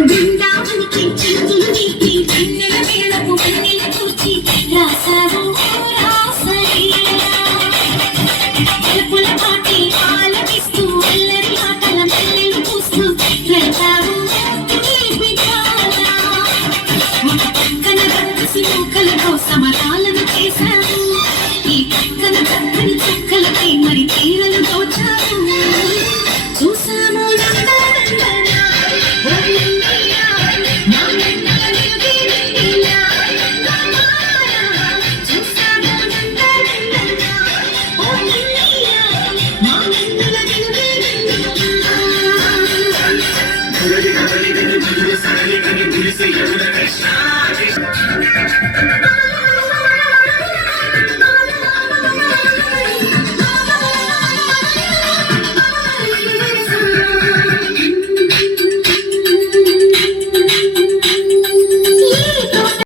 బృందావనికి చిందులు నీటి వెన్నెల మేళపు వెన్నెల కూర్చి రాసావు పుల పాటి ఆలపిస్తూ అల్లరి ఆటల మల్లెలు పూస్తూ వెళ్తావు పక్కన రక్కసి మూకలతో సమరాలను చేశావు ఈ పక్కన చక్కని చుక్కలపై మరి తీరలు దోచావు చూసాము Krishna